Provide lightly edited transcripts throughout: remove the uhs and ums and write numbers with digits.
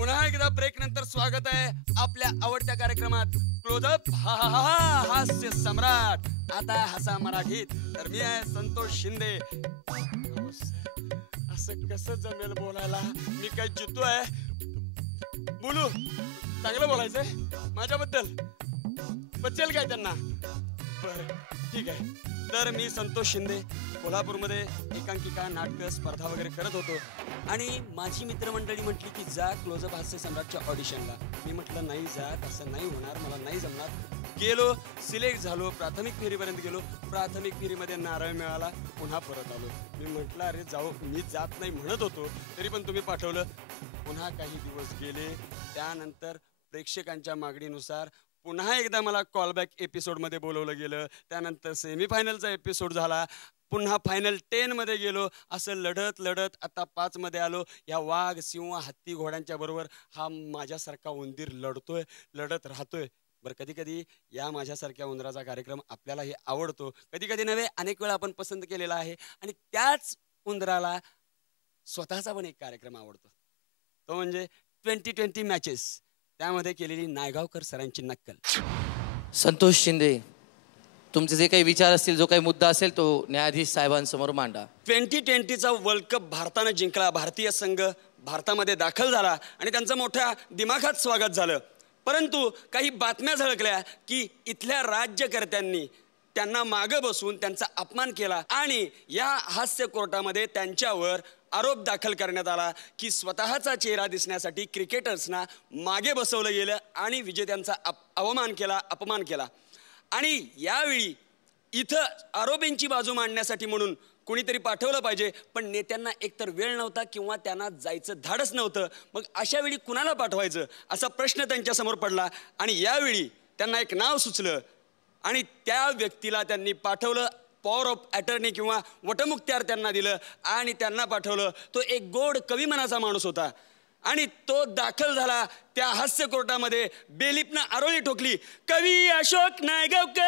पुन्हा एकदा ब्रेक नंतर स्वागत आहे आपल्या आवडत्या कार्यक्रमात क्लोजअप हास्य सम्राट. आता हसा मराठीत. तर मी आहे संतोष शिंदे. असं कसं जमेल बोलायला? मी काय जितो आहे? बोलू चांगलं बोलायचंय माझ्याबद्दल. बचेल काय त्यांना? बर ठीक आहे. तर मी संतोष शिंदे कोल्हापूरमध्ये एकांकिका नाटक स्पर्धा वगैरे करत होतो आणि माझी मित्रमंडळी म्हटली की जा क्लोजअप हास्य सम्राटच्या ऑडिशनला. मी म्हटलं नाही जात, असं नाही होणार, मला नाही जमणार. गेलो, सिलेक्ट झालो, प्राथमिक फेरीपर्यंत गेलो. प्राथमिक फेरीमध्ये नारळ मिळाला, पुन्हा परत आलो. मी म्हटलं अरे जाऊ, मी जात नाही म्हणत होतो तरी पण तुम्ही पाठवलं. पुन्हा काही दिवस गेले. त्यानंतर प्रेक्षकांच्या मागणीनुसार पुन्हा एकदा मला कॉलबॅक एपिसोडमध्ये बोलवलं गेलं. त्यानंतर सेमीफायनलचा एपिसोड झाला. पुन्हा फायनल 10 मध्ये गेलो. असं लढत लढत आता 5 मध्ये आलो. या वाघ, सिंह, हत्ती, घोड्यांच्या बरोबर हा माझ्यासारखा उंदीर लढतोय, लढत राहतोय. बरं कधी कधी या माझ्यासारख्या उंदराचा कार्यक्रम आपल्यालाही आवडतो, कधी कधी नव्हे अनेक वेळा आपण पसंत केलेला आहे. आणि त्याच उंदराला स्वतःचा पण एक कार्यक्रम आवडतो, तो म्हणजे 2020 मॅचेस. त्यामध्ये केलेली नायगावकर सरांची नक्कल. संतोष शिंदे, तुमचे जे काही विचार असतील, जो काही मुद्दा असेल तो न्यायाधीश साहेबांसमोर मांडा. 2020चा वर्ल्ड कप भारतानं जिंकला. भारतीय संघ भारतामध्ये दाखल झाला आणि त्यांचं मोठ्या दिमाखात स्वागत झालं. परंतु काही बातम्या झळकल्या की इथल्या राज्यकर्त्यांनी त्यांना मागं बसून त्यांचा अपमान केला आणि या हास्य कोर्टामध्ये त्यांच्यावर आरोप दाखल करण्यात आला की स्वतःचा चेहरा दिसण्यासाठी क्रिकेटर्सना मागे बसवलं गेलं आणि विजेत्यांचा अवमान केला, अपमान केला. आणि यावेळी इथं आरोपींची बाजू मांडण्यासाठी म्हणून कोणीतरी पाठवलं पाहिजे, पण नेत्यांना एकतर वेळ नव्हता किंवा त्यांना जायचं धाडस नव्हतं. मग अशा वेळी कुणाला पाठवायचं असा प्रश्न त्यांच्यासमोर पडला आणि यावेळी त्यांना एक नाव सुचलं आणि त्या व्यक्तीला त्यांनी पाठवलं. पॉवर ऑफ अटर्नी किंवा वटमुक्त्यार त्यांना दिलं आणि त्यांना पाठवलं. तो एक गोड कवी मनाचा माणूस होता आणि तो दाखल झाला त्या हास्य कोर्टामध्ये. बेलीपनं आरोळी ठोकली, कवी अशोक नायगावकर.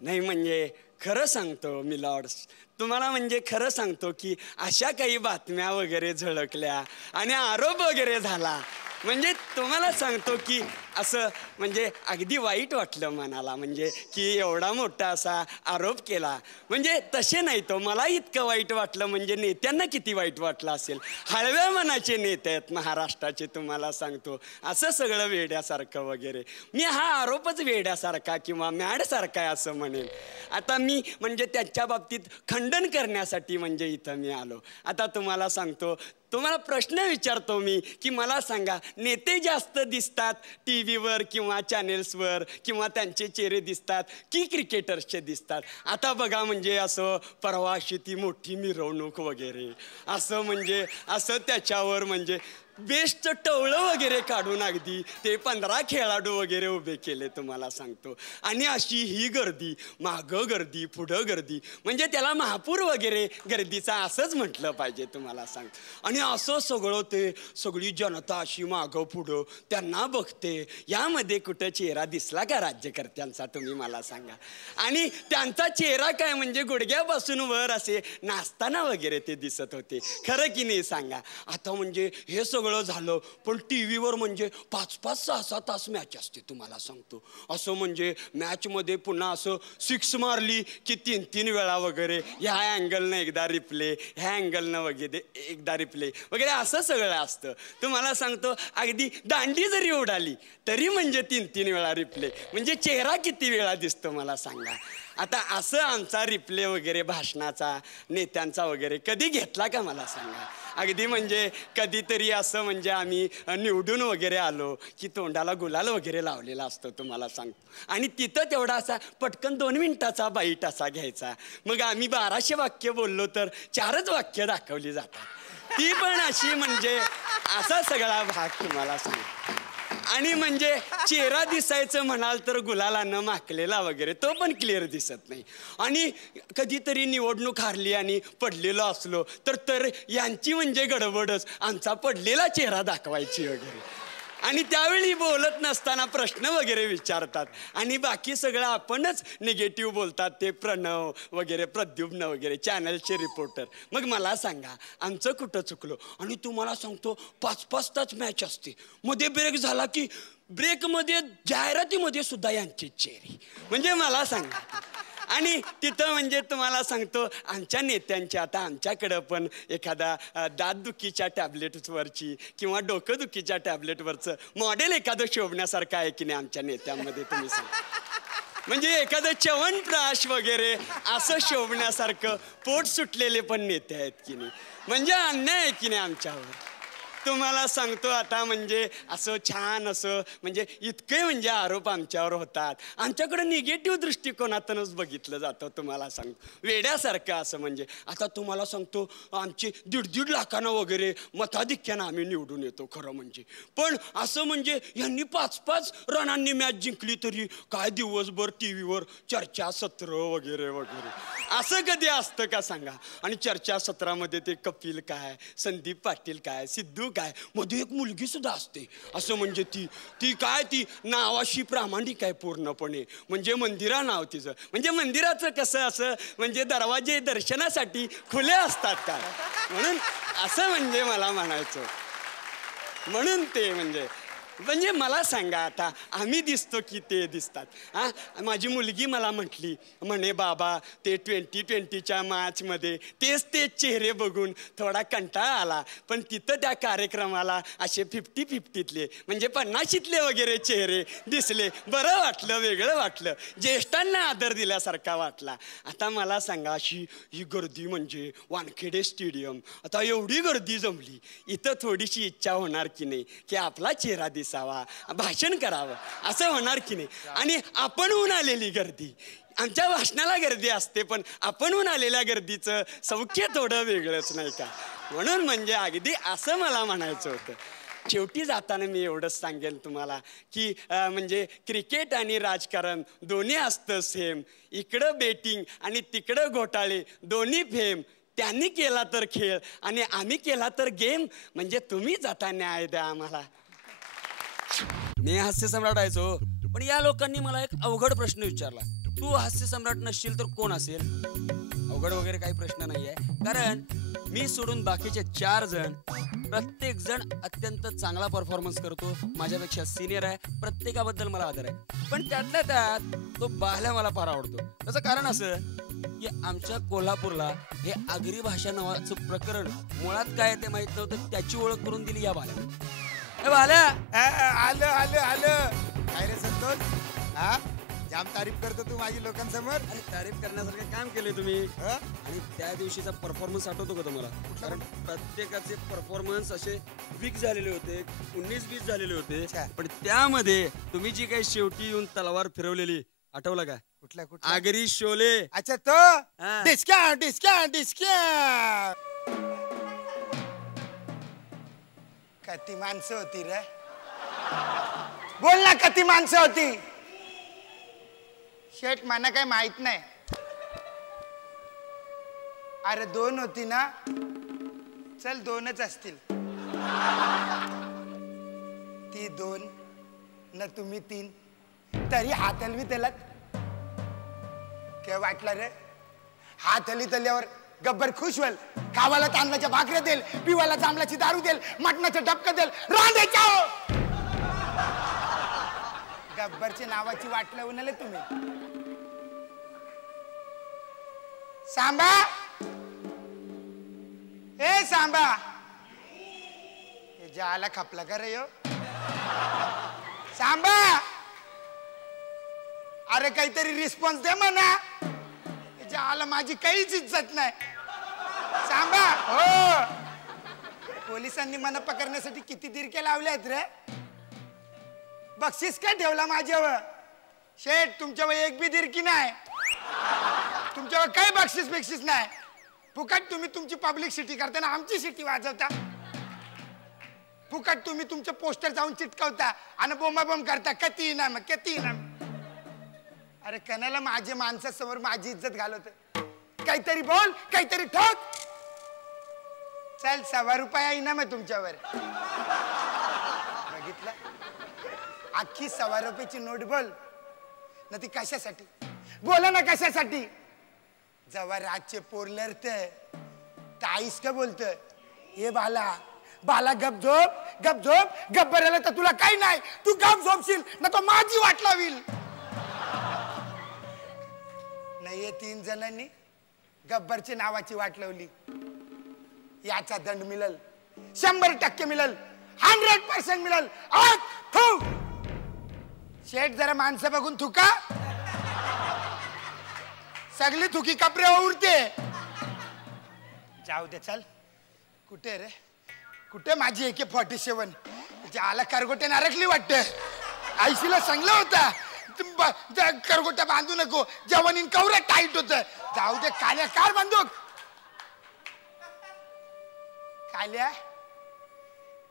नाही म्हणजे खरं सांगतो मी लॉर्ड्स, तुम्हाला म्हणजे खरं सांगतो की अशा काही बातम्या वगैरे झळकल्या आणि आरोप वगैरे झाला म्हणजे तुम्हाला सांगतो की असं म्हणजे अगदी वाईट वाटलं मनाला. म्हणजे की एवढा मोठा असा आरोप केला. म्हणजे तसे नाही, तो मला इतकं वाईट वाटलं म्हणजे नेत्यांना किती वाईट वाटलं असेल. हळव्या मनाचे नेते आहेत महाराष्ट्राचे, तुम्हाला सांगतो. असं सगळं वेड्यासारखं वगैरे. मी हा आरोपच वेड्यासारखा किंवा मॅडसारखा आहे असं म्हणेन. आता मी म्हणजे त्याच्या बाबतीत खंडन करण्यासाठी म्हणजे इथं मी आलो. आता तुम्हाला सांगतो, तुम्हाला प्रश्न विचारतो मी की मला सांगा, नेते जास्त दिसतात टी व्हीवर किंवा चॅनेल्सवर किंवा त्यांचे चेहरे दिसतात की क्रिकेटर्सचे दिसतात? आता बघा म्हणजे असं परवाशी ती मोठी मिरवणूक वगैरे असं म्हणजे असं त्याच्यावर म्हणजे बेस्टचं टवळं वगैरे काढून अगदी ते 15 खेळाडू वगैरे उभे केले तुम्हाला सांगतो. आणि अशी ही गर्दी, मागं गर्दी, पुढं गर्दी, म्हणजे त्याला महापूर वगैरे गर्दीचा असंच म्हटलं पाहिजे तुम्हाला सांग. आणि असं सगळं ते सगळी जनता अशी मागं पुढं त्यांना बघते. यामध्ये कुठं चेहरा दिसला का राज्यकर्त्यांचा तुम्ही मला सांगा? आणि त्यांचा चेहरा काय म्हणजे गुडघ्यापासून वर असे नाचताना वगैरे ते दिसत होते. खरं की नाही सांगा? आता म्हणजे हे सगळं झालं पण टी व्हीवर म्हणजे 5-5, 6-6 तास मॅच असते तुम्हाला सांगतो. असं म्हणजे मॅचमध्ये पुन्हा असं 6 मारली की 3-3 वेळा वगैरे ह्या अँगलनं एकदा रिप्ले, ह्या अँगलनं वगैरे एकदा रिप्ले वगैरे असं सगळं असतं तुम्हाला सांगतो. अगदी दांडी जरी उडाली तरी म्हणजे 3-3 वेळा रिप्ले. म्हणजे चेहरा किती वेळा दिसतो मला सांगा? आता असं आमचा रिप्ले वगैरे भाषणाचा, नेत्यांचा वगैरे कधी घेतला का मला सांगा? अगदी म्हणजे कधीतरी असं म्हणजे आम्ही निवडून वगैरे आलो की तोंडाला गुलाल वगैरे लावलेला असतो तुम्हाला सांगतो. आणि तिथं तेवढा असा पटकन 2 मिनिटाचा बाईट असा घ्यायचा. मग आम्ही 1200 वाक्य बोललो तर 4च वाक्य दाखवली जातात, ती पण अशी म्हणजे असा सगळा भाग तुम्हाला सांगतो. आणि म्हणजे चेहरा दिसायचं म्हणाल तर गुलालानं माखलेला वगैरे तो पण क्लिअर दिसत नाही. आणि कधीतरी निवडणूक हारली आणि पडलेलो असलो तर यांची म्हणजे गडबडच आमचा पडलेला चेहरा दाखवायची वगैरे. आणि त्यावेळी बोलत नसताना प्रश्न वगैरे विचारतात आणि बाकी सगळं आपणच निगेटिव्ह बोलतात ते प्रणव वगैरे प्रद्युम्न वगैरे चॅनलचे रिपोर्टर. मग मला सांगा आमचं कुठं चुकलो? आणि तुम्हाला सांगतो 5-5 तास मॅच असते, मध्ये ब्रेक झाला की ब्रेकमध्ये जाहिरातीमध्ये सुद्धा यांची चेहरी. म्हणजे मला सांगा. आणि तिथं म्हणजे तुम्हाला सांगतो आमच्या नेत्यांच्या आता आमच्याकडं पण एखादा दातदुखीच्या टॅबलेटवरची किंवा डोकंदुखीच्या टॅबलेटवरचं मॉडेल एखादं शोभण्यासारखं आहे की नाही आमच्या नेत्यांमध्ये? तुम्ही सांगा. म्हणजे एखादं च्यवनप्राश वगैरे असं शोभण्यासारखं पोट सुटलेले पण नेते आहेत की नाही? म्हणजे अन्याय आहे की नाही आमच्यावर? तुम्हाला सांगतो आता म्हणजे असं छान असं म्हणजे इतके म्हणजे आरोप आमच्यावर होतात. आमच्याकडे निगेटिव्ह दृष्टिकोनातूनच बघितलं जातं. तुम्हाला सांगतो वेड्यासारखं असं म्हणजे आता तुम्हाला सांगतो आमची 1.5 लाखानं वगैरे मताधिक्यानं आम्ही निवडून येतो खरं म्हणजे. पण असं म्हणजे यांनी 5-5 रनांनी मॅच जिंकली तरी काय दिवसभर टी व्हीवर चर्चासत्र वगैरे वगैरे असं कधी असतं का सांगा? आणि चर्चासत्रामध्ये ते कपिल काय, संदीप पाटील काय, सिद्धू काय, मध्ये एक मुलगी सुद्धा असते असं म्हणजे ती काय ती नावाशी प्रामाणिक आहे पूर्णपणे. म्हणजे मंदिरा नाव तिचं. म्हणजे मंदिराचं कसं असं म्हणजे दरवाजे दर्शनासाठी खुले असतात काय म्हणून असं म्हणजे मला म्हणायचं. म्हणून ते म्हणजे मला सांगा आता आम्ही दिसतो की ते दिसतात? हां माझी मुलगी मला म्हणे बाबा ते 2020च्या मॅचमध्ये तेच चेहरे बघून थोडा कंटाळा आला. पण तिथं त्या कार्यक्रमाला असे 50-50तले म्हणजे 50शीतले वगैरे चेहरे दिसले. बरं वाटलं, वेगळं वाटलं, ज्येष्ठांना आदर दिल्यासारखा वाटला. आता मला सांगा अशी ही गर्दी म्हणजे वानखेडे स्टेडियम आता एवढी गर्दी जमली इथं थोडीशी इच्छा होणार की नाही की आपला चेहरा दिसावा, भाषण करावं असं होणार की नाही? आणि आपणहून आलेली गर्दी आमच्या भाषणाला गर्दी असते पण आपणहून आलेल्या गर्दीचं सौख्य थोडं वेगळंच नाही का? म्हणून म्हणजे अगदी असं मला म्हणायचं होतं. शेवटी जाताना मी एवढंच सांगेन तुम्हाला की म्हणजे क्रिकेट आणि राजकारण दोन्ही असतं सेम. इकडं बेटिंग आणि तिकडं घोटाळे दोन्ही फेम. त्यांनी केला तर खेळ आणि आम्ही केला तर गेम. म्हणजे तुम्हीच आता न्याय द्या आम्हाला. मी हास्य सम्राट व्हायचो पण या लोकांनी मला एक अवघड प्रश्न विचारला. तू हास्य सम्राट नसशील तर कोण असेल? अवघड वगैरे काही प्रश्न नाहीये कारण मी सोडून बाकीचे 4 जण प्रत्येक जण अत्यंत चांगला परफॉर्मन्स करतो. माझ्यापेक्षा सिनियर आहे. प्रत्येकाबद्दल मला आदर आहे. पण त्यातल्या त्यात तो बाल्या मला फार आवडतो. त्याचं कारण असं की आमच्या कोल्हापूरला हे आगरी भाषा नावाचं प्रकरण मुळात काय ते माहित नव्हतं. त्याची ओळख करून दिली या बाल्या. बाल्या आलं काय रे संतोष? हा जाम तारीफ करतो तू माझी लोकांसमोर. अरे तारीफ करण्यासारखं काम केले तुम्ही. आणि त्या दिवशीचा परफॉर्मन्स आठवतो का तुम्हाला? कारण प्रत्येकाचे परफॉर्मन्स असे वीक झालेले होते, 19-20 झालेले होते. पण त्यामध्ये तुम्ही जी काही शेवटी येऊन तलवार फिरवलेली आठवलं का? कुठला आगरी शोले. अच्छा तो डिस्क्या डिस्क्या डिस्क्या किती माणसं होती रे? बोल ना किती माणसं होती? शेट मला काय माहित नाही. अरे 2 होती ना? चल 2च असतील. ती 2 न तुम्ही 3 तरी हात हलवी त्याला काय वाटलं रे? हात हली तल्यावर गब्बर खुश होईल. खावाला तांदळाच्या भाकऱ्या देईल, पिवाला जांभळाची दारू देईल, मटणाचं डबकं देईल. रांदेच्या गब्बरच्या नावाची वाट लावून आले तुम्ही. सांबा ए सांबा हे जाला खपला का रे? सांबा अरे काहीतरी रिस्पॉन्स दे म्हणा. जाला माझी काहीच इज्जत नाही. सांबा हो पोलिसांनी मला पकडण्यासाठी किती दिरके लावले आहेत रे? बक्षीस काय ठेवला माझ्यावर? शेठ तुमच्यावर एक बी दिरकी नाही. तुमच्यावर काही बक्षीस नाही. फुकट तुम्ही तुमची पब्लिक सिटी करता ना आमची सिटी वाजवता. फुकट तुम्ही तुमचे पोस्टर जाऊन चिटकवता आणि बोंबाबोंब करता. किती ना मग किती ना. अरे कणाला माझ्या माणसासमोर माझी इज्जत घालवते. काहीतरी बोल, काहीतरी ठोक. चल 1.25 इनाम आहे तुमच्यावर. कुठला अख्खी 1.25 रुपयाची नोट बोल ना, ती कशासाठी बोला ना, कशासाठी? जेव्हा राजचे पोरलर तर आईस का बोलत, हे बाला बाला गप झोप गब्बराला तर तुला काही नाही, तू गप झोपशील ना तो माझी वाट लावील. नाही, हे 3 जणांनी गब्बरची नावाची वाट लावली. याचा दंड मिळल, 100% मिळल, 100% मिळल. शेठ जरा माणसं बघून थुका, सगळी थुकी कपडे उरते. जाऊ दे, चल. कुठे रे, कुठे माझी AK-47? आला करगोटे नारकली वाटत. आईशीला सांगलं होता करगोट्या बांधू नको, जवानीन कवरे टाईट होत. जाऊ दे काल्या, कार बंदूक. काल्या,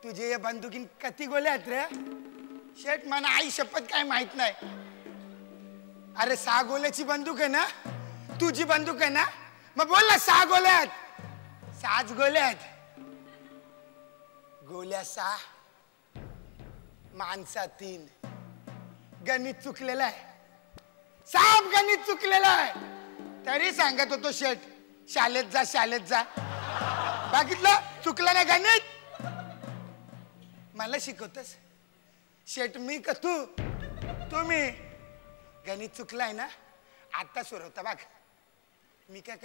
तुझे या बंदुकीन किती गोल्या आहेत रे? शेठ, मला आई शपथ काय माहित नाही. अरे 6 गोल्याची बंदूक आहे ना, तुझी बंदूक आहे ना, मग बोल ना 6 गोल्या आहेत. 6 गोल्या आहेत. गोल्या 6, माणसा 3. गणित चुकलेलं आहे, साफ गणित चुकलेलं आहे. तरी सांगत होतो शेठ, शाळेत जा. बघितलं, चुकलं ना गणित. मला शिकवतस शेठ, मी का तू? तुम्ही गणित चुकलाय ना, आता सोडवता बघ. मी काय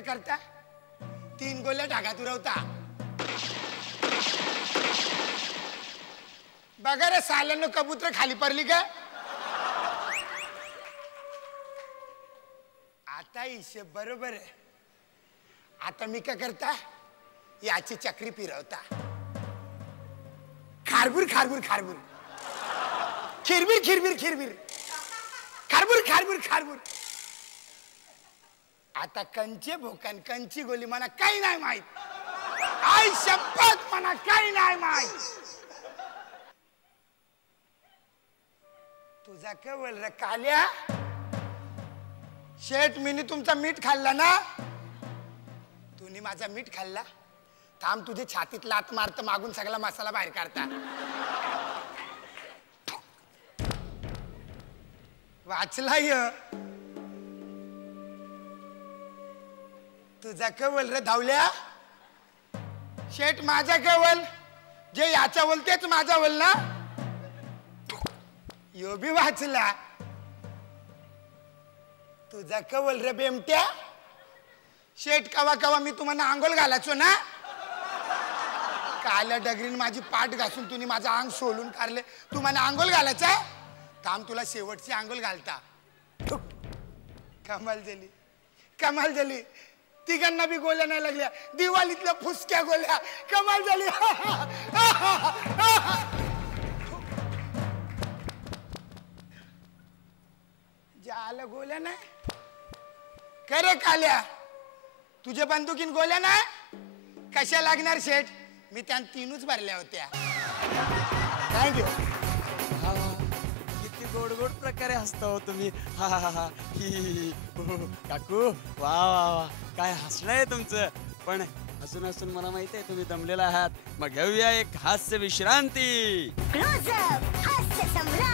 करता 3 गोल्या ढागात उरवता. बघा रे साल्यानं कबूतर खाली पडली का? आता हिशेब बरोबर आहे. आता मी काय करता, याची चक्री फिरवता. खारबूर खिरबीर खारबूर. आता कंचे भोकन कंची गोली मला काही नाही माहित. आई शपथ, मला काही नाही माहित. तुझा केवळ रे काल्या. शेठ, मीनी तुमचा मीठ खाल्ला ना, तुम्ही माझा मीठ खाल्ला. थांब, तुझे छातीत लात मारत, मागून सगळा मसाला बाहेर काढता. वाचलाय तुझा केवळ रे धावल्या. शेठ, माझा केवळ जे याच्या बोल तेच माझा बोल ना, यो बी वाचला. तुझा कवल रे बेमट्या. शेठ, कवा मी तुम्हाला आंघोळ घालायचो ना, काल्या डगरीन माझी पाठ घासून तुम्ही माझं अंग सोलून काढले. तुम्हाला आंघोळ घालायचा, थांब तुला शेवटची आंघोळ घालता. कमाल झाली. तिघांना बी गोल्या नाही लागल्या, दिवाळीतल्या फुसक्या गोल्या. कमाल झाली. ज्याला गोल्या नाही करे काल्या, तुझ्या बंदुकीन गोल्या नाही कशा लागणार शेठ? मी त्या 3च भरल्या होत्या. थँक्यू. किती गोड प्रकारे हसता हो तुम्ही. हा ही काकू, वा काय हसणं आहे तुमचं. पण हसून मला माहिती आहे तुम्ही दमलेला आहात. मग घेऊया एक हास्य विश्रांती. हास्य सम्राट.